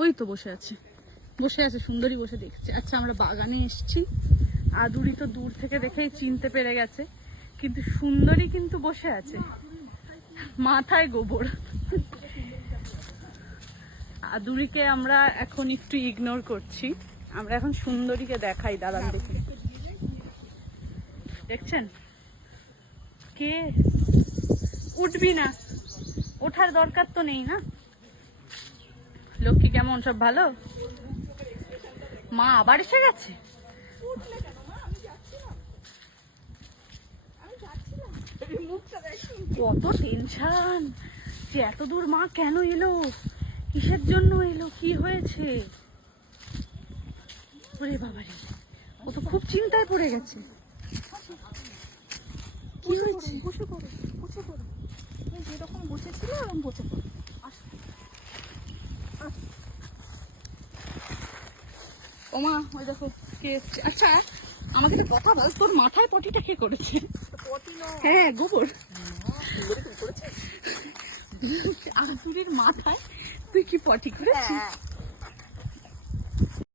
ওই তো বসে আছে, বসে আছে, সুন্দরী বসে দেখছে। আচ্ছা, আমরা বাগানে এসেছি। আদুরি তো দূর থেকে দেখেই চিনতে পেরে গেছে, কিন্তু সুন্দরী কিন্তু বসে আছে, মাথায় গোবর। আদুরিকে আমরা এখন একটু ইগনোর করছি, আমরা এখন সুন্দরীকে দেখাই। দাঁড়ান দেখি, দেখছেন কে? উঠবি না, ওঠার দরকার তো নেই না। লক্ষ্মী কেমন, সব ভালো? মা আবার এসে গেছে। কত টেনশন যে এত দূর মা কেন এলো, কিসের জন্য এলো, কি হয়েছে? ওরে বাবারে, ও তো খুব চিন্তায় পড়ে গেছে। কি হয়েছে? বসে পড়ো, বসে পড়ো। তুমি যেরকম বসেছিলে এরকম বসে পড়ো। ওমা, ওই দেখো কে এসছে। আচ্ছা, আমাকে একটা কথা বল, তোর মাথায় পটিটা কে করেছে? হ্যাঁ, গোবর। আদুরির মাথায় তুই কি পটি করেছিস?